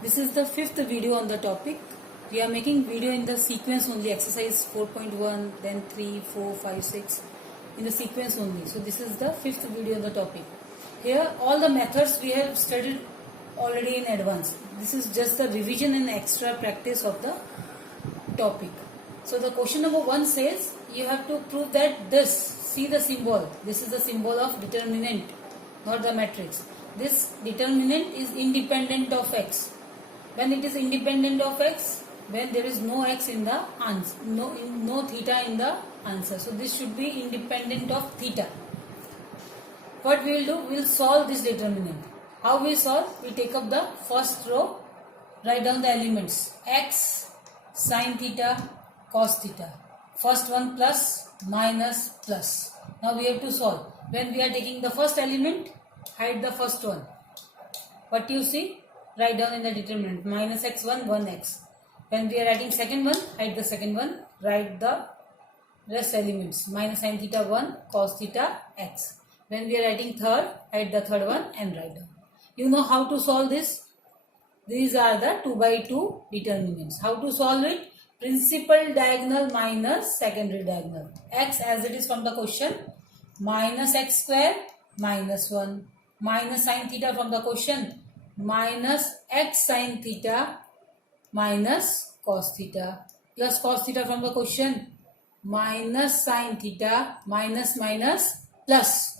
This is the fifth video on the topic. We are making video in the sequence only, exercise 4.1, then 3, 4, 5, 6, in the sequence only. So this is the fifth video on the topic. Here all the methods we have studied already in advance. This is just the revision and extra practice of the topic. So the question number 1 says you have to prove that this, see the symbol, this is the symbol of determinant, not the matrix. This determinant is independent of x. When it is independent of x, when there is no x in the answer, no theta in the answer. So this should be independent of theta. What we will do, we will solve this determinant. How we solve? We take up the first row, write down the elements x, sin theta, cos theta. First one plus, minus, plus. Now we have to solve. When we are taking the first element, hide the first one. What you see? Write down in the determinant minus x1, 1x. When we are writing second one, hide the second one. Write the rest elements minus sin theta 1, cos theta x. When we are writing third, hide the third one and write down. You know how to solve this? These are the 2 by 2 determinants. How to solve it? Principal diagonal minus secondary diagonal. X as it is from the question, minus x square minus 1. Minus sin theta from the question, minus x sin theta minus cos theta, plus cos theta from the question, minus sin theta minus plus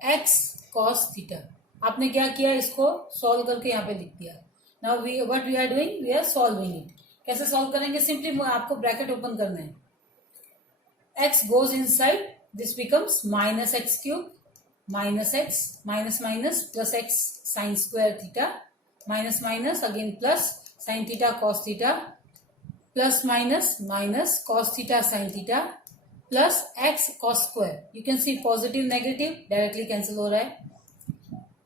x cos theta. आपने क्या किया, इसको solve करके यहाँ पे लिख दिया. Now what we are doing, we are solving it. कैसे सॉल्व करेंगे? सिंपली आपको ब्रैकेट ओपन करना है. x goes inside, this becomes minus x cube minus x minus plus x sin square theta minus again plus sin theta cos theta plus minus cos theta sin theta plus x cos square. You can see positive negative directly cancel हो रहा है.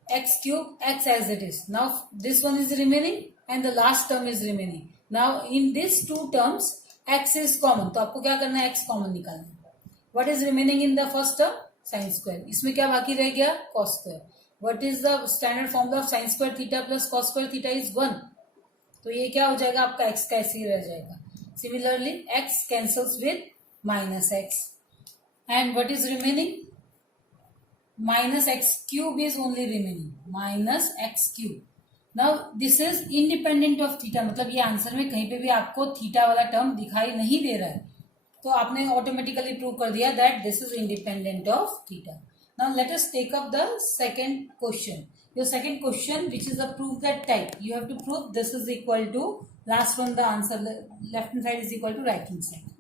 X cube, x as it is. Now this one is remaining and the last term is remaining. Now in these two terms x is common. तो आपको क्या करना है? x common निकालना है. What is remaining in the first term? Sin square. इसमें क्या बाकी रह गया? Cos square. What is the standard formula of sin square theta plus cos square theta is 1. तो ये क्या हो जाएगा? आपका x का ऐसे ही रह जाएगा. Similarly, x cancels with minus x. And what is remaining? Minus x cube is only remaining. Minus x cube. Now this is independent of theta. मतलब ये आंसर में कहीं पे भी आपको थीटा वाला टर्म दिखाई नहीं दे रहा है, तो आपने ऑटोमेटिकली प्रूव कर दिया that this is independent of theta. Now let us take up the second question. Your second question which is a proof that type. You have to prove this is equal to last from the answer, left hand side is equal to right hand side.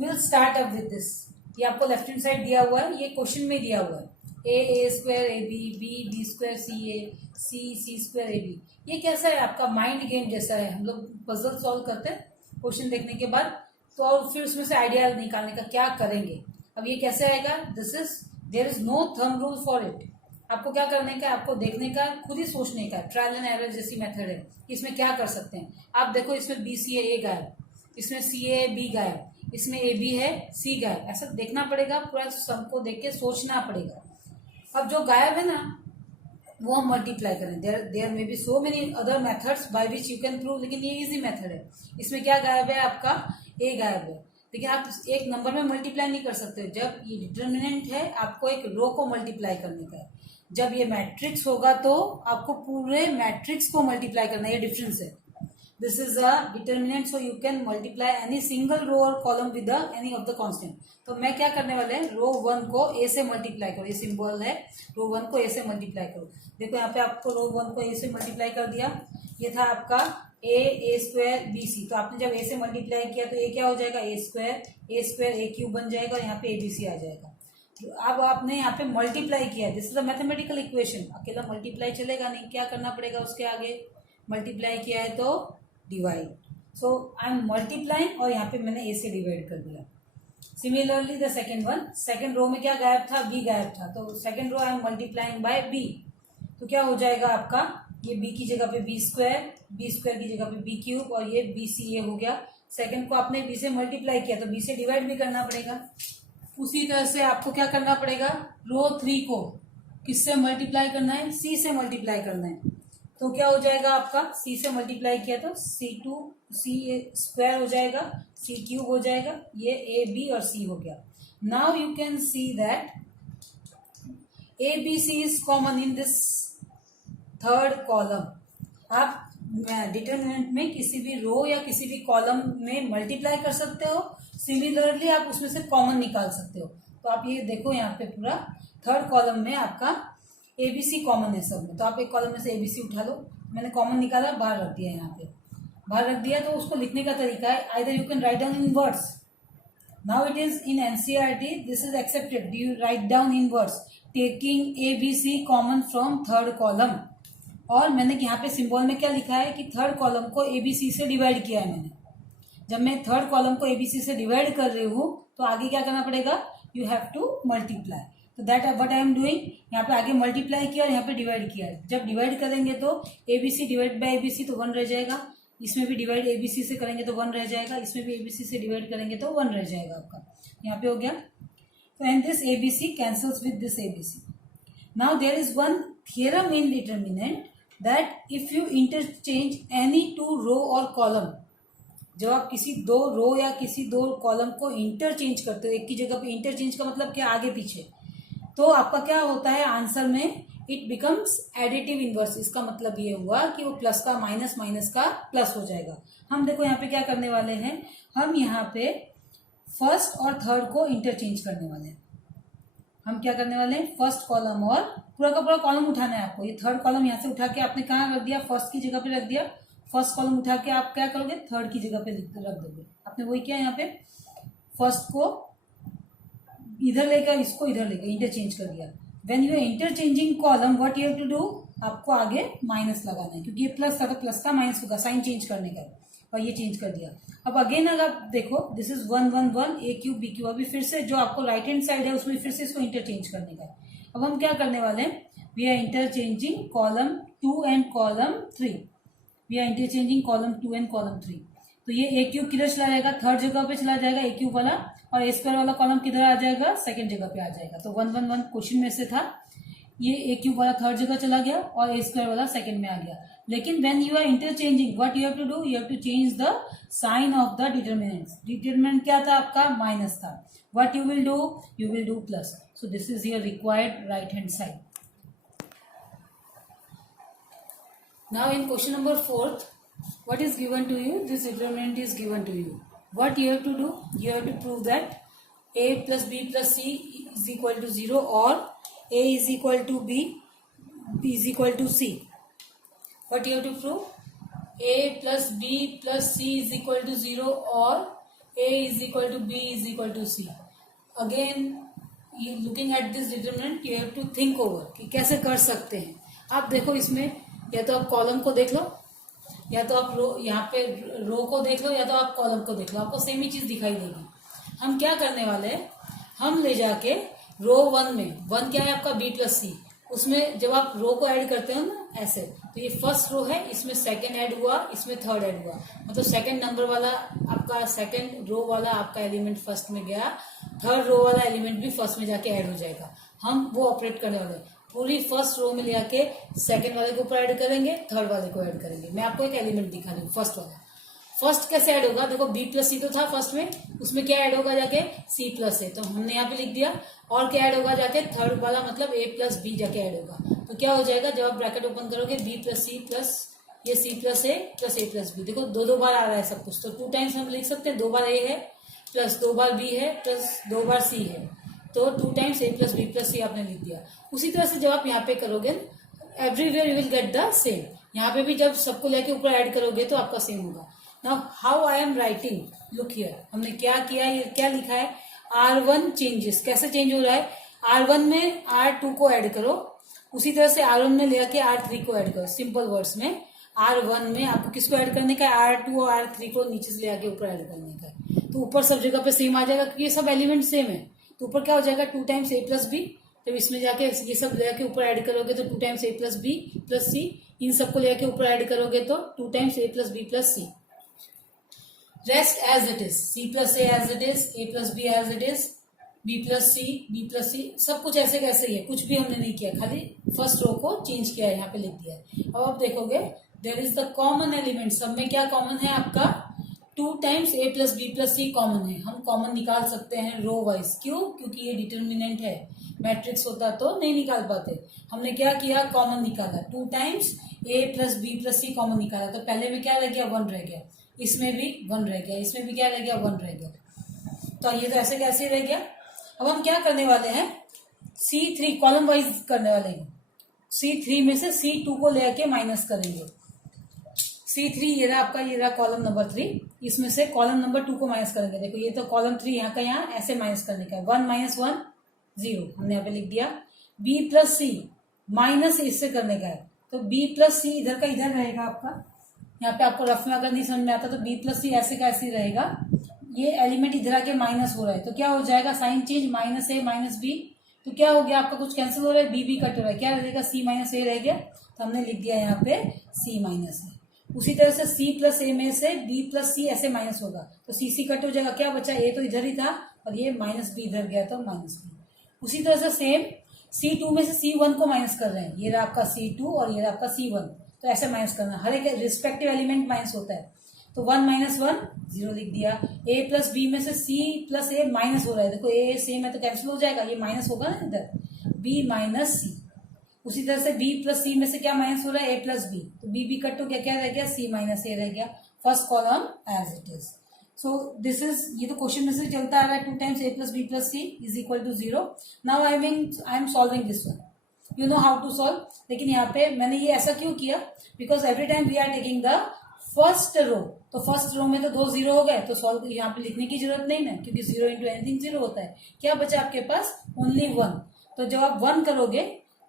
We will start up with this. ये आपको left hand side दिया हुआ है, ये question में दिया हुआ है. A square A B square C square A B. ये कैसा है? आपका माइंड गेम जैसा है. हम लोग पजल सॉल्व करते हैं क्वेश्चन देखने के बाद, तो और फिर उसमें से आइडिया निकालने का क्या करेंगे. अब ये कैसे आएगा? This is, there is no thumb rule for it. आपको क्या करने का? आपको देखने का, खुद ही सोचने का. ट्रायल एंड एरर जैसी मेथड है. इसमें क्या कर सकते हैं आप? देखो, इसमें बी सी ए गायब, इसमें सी ए बी गायब, इसमें ए बी है सी गायब. ऐसा देखना पड़ेगा, पूरा सबको देख के सोचना पड़ेगा. अब जो गायब है ना, वो हम मल्टीप्लाई करें. There may be so many other methods by which you can prove, लेकिन ये इजी मेथड है. इसमें क्या गायब है? आपका ए गायब है. लेकिन आप एक नंबर में मल्टीप्लाई नहीं कर सकते. जब ये डिटर्मिनेंट है, आपको एक रो को मल्टीप्लाई करने का है. जब ये मैट्रिक्स होगा तो आपको पूरे मैट्रिक्स को मल्टीप्लाई करना है. ये डिफरेंस है. This is a determinant, so you can multiply any single row और column with any of the constant. तो मैं क्या करने वाले हैं? रो 1 को ए से मल्टीप्लाई करो. ये सिंबल है, रो 1 को ए से मल्टीप्लाई करो. देखो यहाँ पे आपको रो 1 को ए से मल्टीप्लाई कर दिया. ये था आपका ए स्क्वायर बी सी. तो आपने जब ए से मल्टीप्लाई किया तो ए क्या हो जाएगा? ए स्क्वायर ए क्यूब बन जाएगा और यहाँ पे ए बी सी आ जाएगा. अब आपने यहाँ पे मल्टीप्लाई किया. This is a mathematical equation. अकेला मल्टीप्लाई चलेगा नहीं, क्या करना पड़ेगा उसके आगे? मल्टीप्लाई किया है तो divide. So I am multiplying और यहाँ पे मैंने ए से डिवाइड कर दिया. Similarly the second one, second row में क्या गायब था? बी गायब था. तो second row I am multiplying by B. तो क्या हो जाएगा आपका? ये बी की जगह पे बी स्क्वायर की जगह पे बी क्यूब और ये बी सी ए हो गया. सेकेंड को आपने बी से मल्टीप्लाई किया तो बी से डिवाइड भी करना पड़ेगा. उसी तरह से आपको क्या करना पड़ेगा? रो 3 को किससे मल्टीप्लाई करना है? सी से मल्टीप्लाई करना है. तो क्या हो जाएगा आपका, c से मल्टीप्लाई किया तो c2 c स्क्वायर हो जाएगा, c क्यूब हो जाएगा, ये a b और c हो गया. Now you can see that a b c is common in this third column. आप डिटरमिनेंट में किसी भी रो या किसी भी कॉलम में मल्टीप्लाई कर सकते हो, सिमिलरली आप उसमें से कॉमन निकाल सकते हो. तो आप ये देखो यहाँ पे पूरा थर्ड कॉलम में आपका एबीसी कॉमन है सब में. तो आप एक कॉलम में से एबीसी उठा लो, मैंने कॉमन निकाला, बाहर रख दिया, यहाँ पे बाहर रख दिया. तो उसको लिखने का तरीका है, either you can write down in words. Now it is in NCERT, this is accepted. You write down in words taking ABC common from third column. और मैंने यहाँ पे सिंबल में क्या लिखा है कि थर्ड कॉलम को एबीसी से डिवाइड किया है मैंने. जब मैं थर्ड कॉलम को एबीसी से डिवाइड कर रही हूँ तो आगे क्या करना पड़ेगा, यू हैव टू मल्टीप्लाई. तो that what I am doing, यहाँ पे आगे मल्टीप्लाई किया और यहाँ पे डिवाइड किया. जब डिवाइड करेंगे तो एबीसी डिवाइड बाय एबीसी तो 1 रह जाएगा, इसमें भी डिवाइड एबीसी से करेंगे तो 1 रह जाएगा, इसमें भी एबीसी से डिवाइड करेंगे तो 1 रह जाएगा आपका. यहाँ पे हो गया. तो and this ABC cancels with this ABC. Now there is one theorem in determinant that if you interchange any two row or column, जब आप किसी दो रो या किसी दो कॉलम को इंटरचेंज करते हो, एक की जगह पे इंटरचेंज का मतलब क्या, आगे पीछे, तो आपका क्या होता है आंसर में, इट बिकम्स एडिटिव इनवर्स. इसका मतलब ये हुआ कि वो प्लस का माइनस, माइनस का प्लस हो जाएगा. हम देखो यहाँ पे क्या करने वाले हैं, हम यहाँ पे फर्स्ट और थर्ड को इंटरचेंज करने वाले हैं. हम क्या करने वाले हैं, फर्स्ट कॉलम और पूरा का पूरा कॉलम उठाना है आपको. ये थर्ड कॉलम यहाँ से उठा के आपने कहाँ रख दिया, फर्स्ट की जगह पे रख दिया. फर्स्ट कॉलम उठा के आप क्या करोगे, थर्ड की जगह पे रख दोगे. आपने वही किया, यहाँ पे फर्स्ट को इधर लेकर इसको इधर लेकर इंटरचेंज कर दिया. When you are interchanging column what you have to do, आपको आगे माइनस लगाना है, क्योंकि ये प्लस था तो प्लस का माइनस होगा, साइन चेंज करने का, और ये चेंज कर दिया. अब अगेन अगर आप देखो, this is 1 1 1 A cube B cube. अभी फिर से जो आपको राइट हैंड साइड है उसमें फिर से इसको इंटरचेंज करने का है. अब हम क्या करने वाले हैं, we are interchanging column 2 and column 3. We are interchanging column 2 and column 3. तो ये ए क्यूब किधर चला जाएगा, थर्ड जगह पे चला जाएगा ए क्यूब वाला, और ए स्क्वायर वाला कॉलम किधर आ जाएगा, सेकंड जगह पे आ जाएगा. तो 1 1 1 क्वेश्चन में से था, ये ए क्यूब वाला थर्ड जगह चला गया और ए स्क्वायर वाला सेकंड में आ गया. लेकिन when you are interchanging what you have to do, you have to change the sign of the determinant. Determinant क्या था आपका, माइनस था. What you will do, you will do plus. So this is your required right hand side. Now in question number 4th, what is given to you, this determinant is given to you. What you have to do, you have to prove that a plus b plus c is equal to 0 or a is equal to b, b is equal to c. What you have to prove, a plus b plus c is equal to 0 or a is equal to b is equal to c. Again you looking at this determinant you have to think over कि कैसे कर सकते हैं. आप देखो इसमें या तो आप कॉलम को देख लो, या तो आप रो, यहाँ पे रो को देख लो, या तो आप कॉलम को देख लो, आपको सेम ही चीज दिखाई देगी. हम क्या करने वाले हैं, हम ले जाके रो 1 में, 1 क्या है आपका b प्लस सी, उसमें जब आप रो को ऐड करते हो ना ऐसे, तो ये फर्स्ट रो है, इसमें सेकंड ऐड हुआ, इसमें थर्ड ऐड हुआ, मतलब सेकंड नंबर वाला आपका, सेकंड रो वाला आपका एलिमेंट फर्स्ट में गया, थर्ड रो वाला एलिमेंट भी फर्स्ट में जाके ऐड हो जाएगा. हम वो ऑपरेट करने वाले हैं, पूरी फर्स्ट रो में ले आके सेकंड वाले के ऊपर ऐड करेंगे, थर्ड वाले को ऐड करेंगे. मैं आपको एक एलिमेंट दिखा रही हूँ, फर्स्ट वाला. फर्स्ट कैसे ऐड होगा, देखो b प्लस सी तो था फर्स्ट में, उसमें क्या ऐड होगा जाके c प्लस है, तो हमने यहाँ पे लिख दिया. और क्या ऐड होगा जाके, थर्ड वाला मतलब a प्लस बी जाके ऐड होगा. तो क्या हो जाएगा, जब आप ब्रैकेट ओपन करोगे b प्लस सी प्लस ये c plus a plus B, देखो दो बार आ रहा है सब कुछ, तो 2 टाइम्स हम लिख सकते हैं. 2 बार a है प्लस 2 बार b है प्लस 2 बार c है, तो 2 times a plus B plus C आपने लिख दिया. उसी तरह से जब आप यहाँ पे करोगे, everywhere you will get the same. यहाँ पे भी जब सबको लेके ऊपर ऐड करोगे तो आपका सेम होगा. Now how I am writing, look here, हमने क्या किया, ये क्या लिखा है, R1 चेंजेस. कैसे चेंज हो रहा है, R1 में R2 को ऐड करो, उसी तरह से R1 में ले आके R3 को ऐड करो. सिंपल वर्ड्स में R1 में आपको किसको ऐड करने का है, R2 और R3 को नीचे से ले आके ऊपर ऐड करने का है. तो ऊपर सब जगह पे सेम आ जाएगा, क्योंकि ये सब एलिमेंट सेम है. तो ऊपर क्या हो जाएगा, 2 टाइम्स a प्लस बी. जब इसमें जाके ये सब ले आके ऊपर ऐड करोगे तो 2 times a plus B plus C. इन सबको ले आके ऊपर ऐड करोगे तो 2 times a plus B plus C. Rest as it is, c plus a as it is, a plus b as it is, b plus C सब कुछ ऐसे कैसे ही है, कुछ भी हमने नहीं किया, खाली फर्स्ट रो को चेंज किया है, यहाँ पे लिख दिया है। अब आप देखोगे there is the common element, सब में क्या कॉमन है आपका 2 times a plus B plus C common है। हम कॉमन निकाल सकते हैं रो वाइज, क्यों? क्योंकि ये डिटर्मिनेंट है, मैट्रिक्स होता तो नहीं निकाल पाते। हमने क्या किया, कॉमन निकाला, 2 times a plus B plus C common निकाला, तो पहले में क्या रह गया 1 रह गया, इसमें भी 1 रह गया, इसमें भी क्या रह गया 1 रह गया। तो ये तो ऐसे कैसे रह गया। अब हम क्या करने वाले हैं, C3 कॉलम वाइज करने वाले हैं। C3 में से C2 को लेके माइनस करेंगे। C3 ये रहा आपका, ये रहा कॉलम नंबर 3, इसमें से कॉलम नंबर 2 को माइनस करेंगे। देखो ये तो कॉलम 3 यहाँ का यहाँ ऐसे माइनस करने का है, 1 माइनस 1 0 हमने यहाँ पे लिख दिया। B प्लस सी माइनस इससे करने का है, तो B प्लस सी इधर का इधर रहेगा आपका। यहाँ पे आपको रफ में अगर नहीं समझ में आता तो B प्लस सी ऐसे का ऐसे रहेगा। ये एलिमेंट इधर आके माइनस हो रहा है, तो क्या हो जाएगा, sign change, minus a minus B, तो क्या हो गया आपका, कुछ कैंसिल हो रहा है, b कट हो रहा है, क्या रहेगा c माइनस ए रह गया, तो हमने लिख दिया यहाँ पे c माइनस ए। उसी तरह से c प्लस ए में से b प्लस सी ऐसे माइनस होगा, तो c कट हो जाएगा, क्या बचा, a तो इधर ही था और ये माइनस b इधर गया तो माइनस b। उसी तरह से सेम C2 में से C1 को माइनस कर रहे हैं, ये रहा आपका C2 और ये रहा आपका C1, तो ऐसे माइनस करना, हर एक रिस्पेक्टिव एलिमेंट माइनस होता है। तो 1 माइनस 1 0 लिख दिया। a प्लस बी में से c प्लस ए माइनस हो रहा है, देखो a सेम है तो कैंसिल हो जाएगा, ये माइनस होगा ना इधर, b माइनस सी। उसी तरह से b प्लस सी में से क्या माइनस हो रहा है, a प्लस बी, तो b कट हो गया, क्या रह गया, c माइनस ए रह गया, first column as it is. So this is, ये तो क्वेश्चन में से चलता आ रहा है, 2 times a plus B plus C is equal to 0। Now I am solving this one, you know how to solve. लेकिन यहाँ पे मैंने ये ऐसा क्यों किया, because every time we are taking the first row, तो फर्स्ट रो में तो 2 0 हो गए, तो सॉल्व यहाँ पे लिखने की जरूरत नहीं ना, क्योंकि 0 इंटू एनीथिंग 0 होता है। क्या बचा आपके पास, ओनली 1। तो जब आप 1 करोगे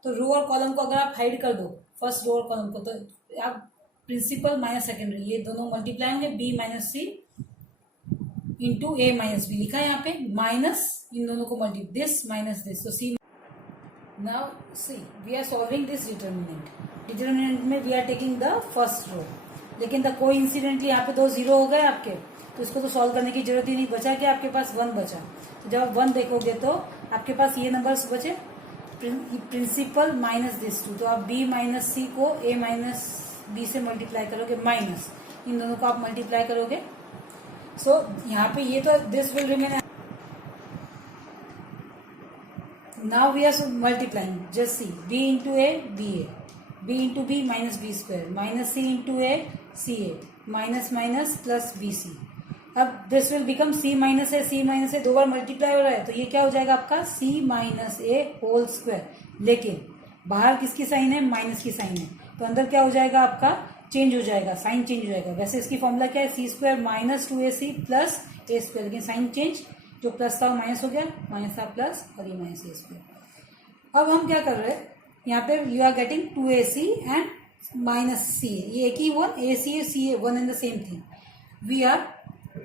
तो रो और कॉलम को अगर आप हाइड कर दो, फर्स्ट रो और कॉलम को, तो आप प्रिंसिपल माइनस सेकेंडरी ये दोनों मल्टीप्लाई होंगे, b माइनस सी इंटू ए माइनस बी लिखा है यहाँ पे, माइनस इन दोनों को मल्टीप्लाई, दिस माइनस दिस, तो see. Now see we are solving this determinant, determinant में we are taking the first row, लेकिन द कोइंसिडेंटली यहाँ पे 2 0 हो गए आपके, तो इसको तो सॉल्व करने की जरूरत ही नहीं, बचा क्या आपके पास 1 बचा। तो जब आप 1 देखोगे तो आपके पास ये नंबर्स बचे, प्रिंसिपल माइनस दिस 2, तो आप b माइनस सी को a माइनस बी से मल्टीप्लाई करोगे, माइनस इन दोनों को आप मल्टीप्लाई करोगे। सो यहाँ पे ये तो this will remain, now we are multiplying, just C b into A B A, b into B minus B square, minus C into A C A, minus minus plus B C. अब this will become c minus A, c minus A 2 बार multiply हो रहा है, तो ये क्या हो जाएगा आपका c minus A whole square, लेकिन बाहर किसकी साइन है, माइनस की साइन है, तो अंदर क्या हो जाएगा आपका, चेंज हो जाएगा, साइन चेंज हो जाएगा। वैसे इसकी फॉर्मूला क्या है, सी square minus 2ac plus A square, लेकिन साइन चेंज, जो प्लस था वो माइनस हो गया, माइनस था प्लस और ये माइनस ए स्क्वायर। अब हम क्या कर रहे हैं, यहाँ पे you are getting 2ac and minus C, ये एक ही one, A C C one in the same thing, we are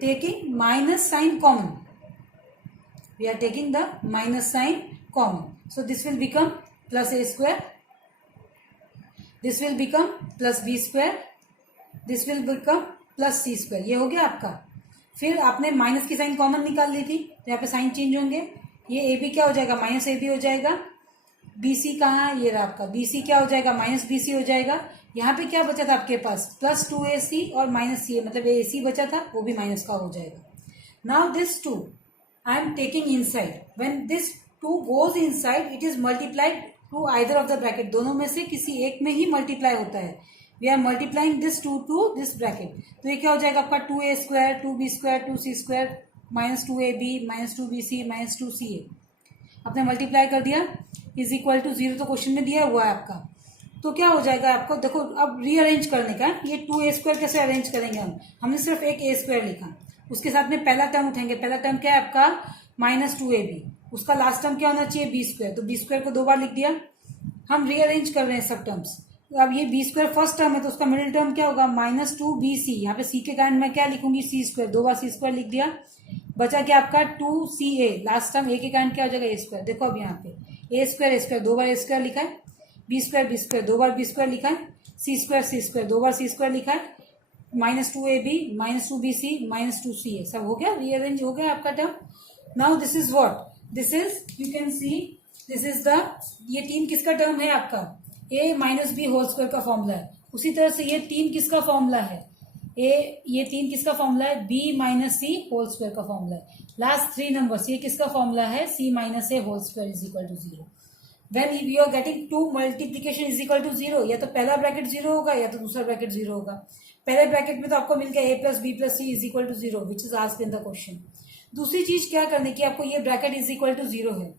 taking minus sign common, we are taking the minus sign common, so this will become plus A square, this will become plus B square, this will become plus C square, ये हो गया आपका। फिर आपने minus की sign common निकाल ली थी, तो यहाँ पे साइन चेंज होंगे, ये ए बी क्या हो जाएगा, माइनस ए बी हो जाएगा, बी सी कहाँ है, ये रहा आपका, बी सी क्या हो जाएगा, माइनस बी सी हो जाएगा। यहाँ पे क्या बचा था आपके पास, प्लस 2ac और माइनस सी, मतलब ए सी बचा था, वो भी माइनस का हो जाएगा। Now this 2 I am taking inside, when this 2 goes inside it is multiplied to either of the bracket, दोनों में से किसी एक में ही मल्टीप्लाई होता है, we are multiplying this 2 to this bracket, तो ये क्या हो जाएगा आपका 2a square 2b square 2c square minus 2ab minus 2bc minus 2ca, आपने मल्टीप्लाई कर दिया, इज इक्वल टू 0, तो क्वेश्चन में दिया हुआ है आपका, तो क्या हो जाएगा आपको, देखो अब रीअरेंज करने का, ये 2a स्क्वायर कैसे अरेंज करेंगे हमने सिर्फ एक a स्क्वायर लिखा, उसके साथ में पहला टर्म उठाएंगे, पहला टर्म क्या है आपका माइनस 2ab, उसका लास्ट टर्म क्या होना चाहिए b स्क्वायर, तो b स्क्वायर को 2 बार लिख दिया। हम रीअरेंज कर रहे हैं सब टर्म्स, तो अब ये b स्क्वायर फर्स्ट टर्म है, तो उसका मिडिल टर्म क्या होगा माइनस 2bc, यहाँ पे c के कारण मैं क्या लिखूंगी c स्क्वायर, 2 बार c स्क्वायर लिख दिया, बचा क्या आपका 2ca, लास्ट टर्म a के कारण क्या हो जाएगा a स्क्वायर, देखो अब यहाँ पे a स्क्वायर 2 बार a स्क्वायर लिखा है, b स्क्वायर 2 बार b स्क्वायर लिखा है, c स्क्वायर 2 बार c स्क्वायर लिखा है, minus 2ab minus 2bc minus 2ca, सब हो गया, रीअरेंज हो गया आपका term. Now this is what, this is, you can see this is the, ये 3 किसका टर्म है आपका, a minus B whole square का फॉर्मूला है। उसी तरह से ये 3 किसका फॉर्मूला है, ये 3 किसका फॉर्मूला है, b minus C whole square का फॉर्मूला है। लास्ट 3 नंबर्स ये किसका फॉर्मूला है, c minus A whole square is equal to 0। When you are getting 2 multiplication is equal to 0, या तो पहला ब्रैकेट 0 होगा या तो दूसरा ब्रैकेट 0 होगा। पहले ब्रैकेट में तो आपको मिल गया a plus B plus C is equal to 0 which is asked in the question. दूसरी चीज क्या करने की, आपको ये ब्रैकेट इज इक्वल टू 0 है।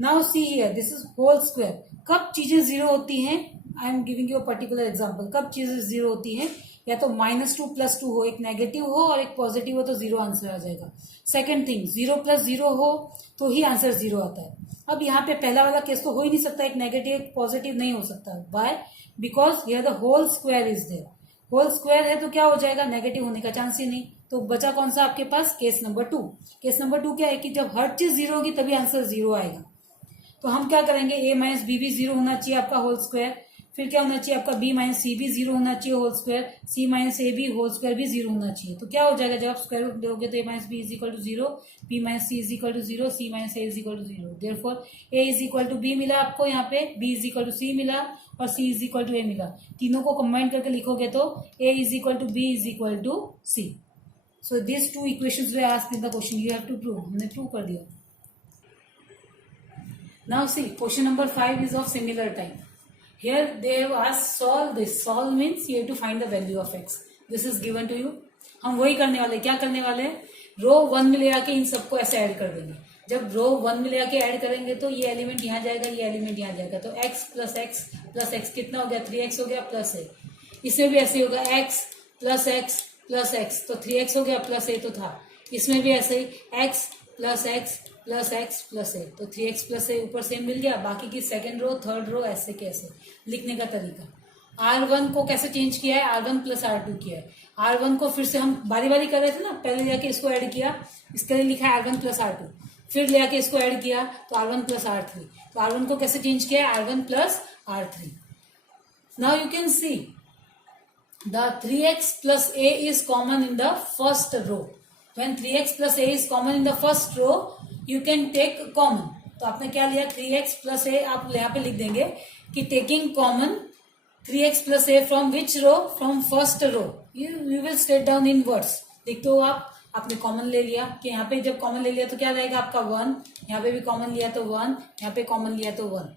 Now see here this is whole square. कब चीजें 0 होती हैं, I am giving you a particular example. कब चीजें 0 होती हैं, या तो -2 + 2 हो, एक नेगेटिव हो और एक पॉजिटिव हो, तो 0 आंसर आ जाएगा। सेकंड थिंग, 0 + 0 हो तो ही आंसर 0 आता है। अब यहाँ पे पहला वाला केस तो हो ही नहीं सकता, एक नेगेटिव एक पॉजिटिव नहीं हो सकता। Why, because here the whole square is there. Whole square है तो क्या हो जाएगा, नेगेटिव होने का चांस ही नहीं। तो बचा कौन सा आपके पास, केस नंबर 2। केस नंबर 2 क्या है कि जब हर चीज 0 होगी तभी आंसर 0 आएगा। तो हम क्या करेंगे, a माइनस बी भी 0 होना चाहिए आपका होल स्क्वायर। फिर क्या होना चाहिए आपका, b माइनस सी भी 0 होना चाहिए होल स्क्वायर। c माइनस ए भी होल स्क्वायर भी 0 होना चाहिए। तो क्या हो जाएगा, जब आप स्क्वायर रूट लोगे तो a minus B is equal to 0, b minus C is equal to 0, c minus A is equal to 0। Therefore a is equal to b मिला आपको यहाँ पे, b is equal to c मिला और c is equal to a मिला। तीनों को combine करके लिखोगे तो a is equal to b is equal to c। So this 2 equations we asked in the question, you have to prove. हमने prove कर दिया। Now see, question number 5 is of similar type. Here they have asked solve this. Solve means you have to find the value of x. This is given to you. हम वही करने वाले, क्या करने वाले, रो 1 में ले आके इन सबको ऐसे ऐड कर देंगे। जब रो 1 में ले आके ऐड करेंगे तो ये एलिमेंट यहाँ जाएगा, ये एलिमेंट यहाँ जाएगा। तो x प्लस x कितना हो गया, 3x हो गया प्लस a। इसमें भी ऐसे ही होगा, x प्लस x तो 3x हो गया प्लस a तो था। इसमें भी ऐसे ही x plus x plus a तो 3x प्लस a ऊपर सेम मिल गया। बाकी की सेकंड रो थर्ड रो ऐसे कैसे लिखने का तरीका। R1 को कैसे चेंज किया है, R1 प्लस R2 किया है। R1 को फिर से हम बारी बारी कर रहे थे ना, पहले जाके इसको ऐड किया, इसके लिए लिखा है R1 प्लस R2, फिर ले आके इसको ऐड किया तो R1 प्लस R3। तो R1 को कैसे चेंज किया है, R1 plus R3। Now you can see the 3x plus a is common in the first row. When 3x plus a is common in the first row, you can take common. तो आपने क्या लिया, 3x plus a, आप यहाँ पे लिख देंगे कि taking common 3x plus a from which row, from first row. You will state down in words. देखते हो आप, आपने कॉमन ले लिया कि यहाँ पे जब कॉमन ले लिया तो क्या रहेगा आपका 1, यहाँ पे भी कॉमन लिया तो 1, यहाँ पे कॉमन लिया तो 1,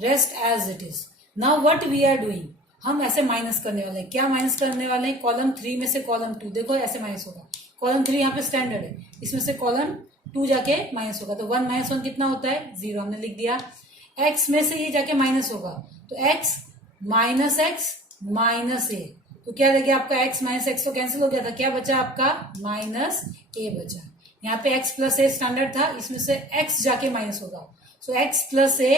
rest as it is. Now what we are doing, हम ऐसे माइनस करने वाले हैं। क्या माइनस करने वाले हैं, कॉलम 3 में से कॉलम 2, देखो ऐसे माइनस होगा। कॉलम 3 यहाँ पे स्टैंडर्ड है, इसमें से कॉलम 2 जाके माइनस होगा तो 1 - 1 कितना होता है, 0 हमने लिख दिया। x में से ये जाके माइनस होगा तो x माइनस a, तो क्या देखिए आपका x माइनस x तो कैंसिल हो गया था, क्या बचा आपका माइनस a बचा। यहाँ पे x प्लस a स्टैंडर्ड था, इसमें से x जाके माइनस होगा, so x plus a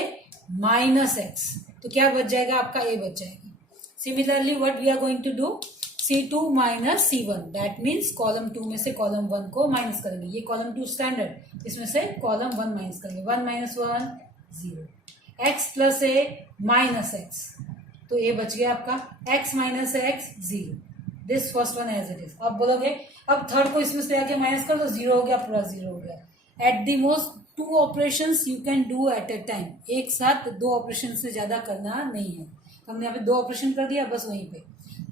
minus x, तो क्या बच जाएगा आपका a बच जाएगा। Similarly what we are going to do, C2 minus C1, that means column 2 में से कॉलम 1 को माइनस करेंगे। ये कॉलम 2 स्टैंडर्ड, इसमें से कॉलम 1 माइनस करेंगे। 1 - 1 0, x plus a minus x, तो ये बच गया आपका x minus x 0। This first one as it is. अब बोलोगे अब थर्ड को इसमें से आके माइनस कर दो, 0 हो गया, पूरा 0 हो गया। At the most 2 operations you can do at A time, एक साथ 2 ऑपरेशन से ज्यादा करना नहीं है। तो हमने यहाँ पे 2 ऑपरेशन कर दिया बस वहीं पे।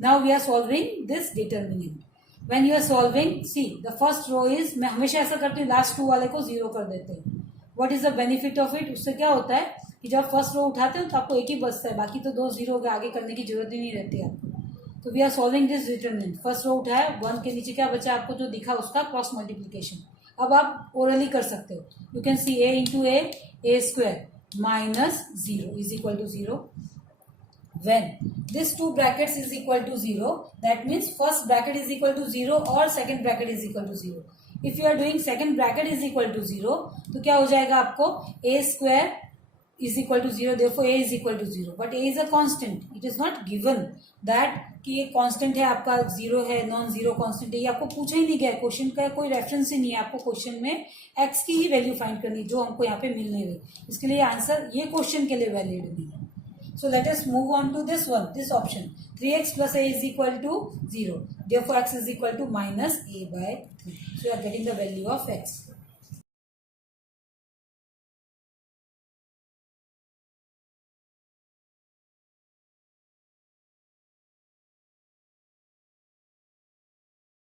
Now we are solving this determinant. When you are solving, see the first row is, मैं हमेशा ऐसा करती हूँ, लास्ट 2 वाले को 0 कर देते हैं। What is the benefit of it? उससे क्या होता है कि जब फर्स्ट रो उठाते हो तो आपको एक ही बचता है, बाकी तो 2 0 के आगे करने की जरूरत ही नहीं रहती है आपको। तो we are solving this determinant. First row उठाया, 1 के नीचे क्या बचा आपको जो दिखा उसका क्रॉस मल्टीप्लीकेशन। अब आप ओरली कर सकते हो, you can see a into a square minus 0 is equal to 0। When this 2 brackets is equal to 0, that means first bracket is equal to 0 or second bracket is equal to 0. If you are doing second bracket is equal to 0, तो क्या हो जाएगा आपको a square is equal to 0, therefore a is equal to 0. But a is a constant. It is not given that कि ये constant है आपका 0 है, नॉन जीरो constant है, ये आपको पूछा ही नहीं गया। क्वेश्चन का कोई रेफरेंस ही नहीं है, आपको क्वेश्चन में x की ही वैल्यू फाइंड करनी जो हमको यहाँ पे मिल नहीं रही। इसके लिए आंसर ये क्वेश्चन के लिए वैलिड नहीं है। So let us move on to this one, this option. 3x plus a is equal to 0. Therefore, x is equal to minus a by 3. So you are getting the value of x.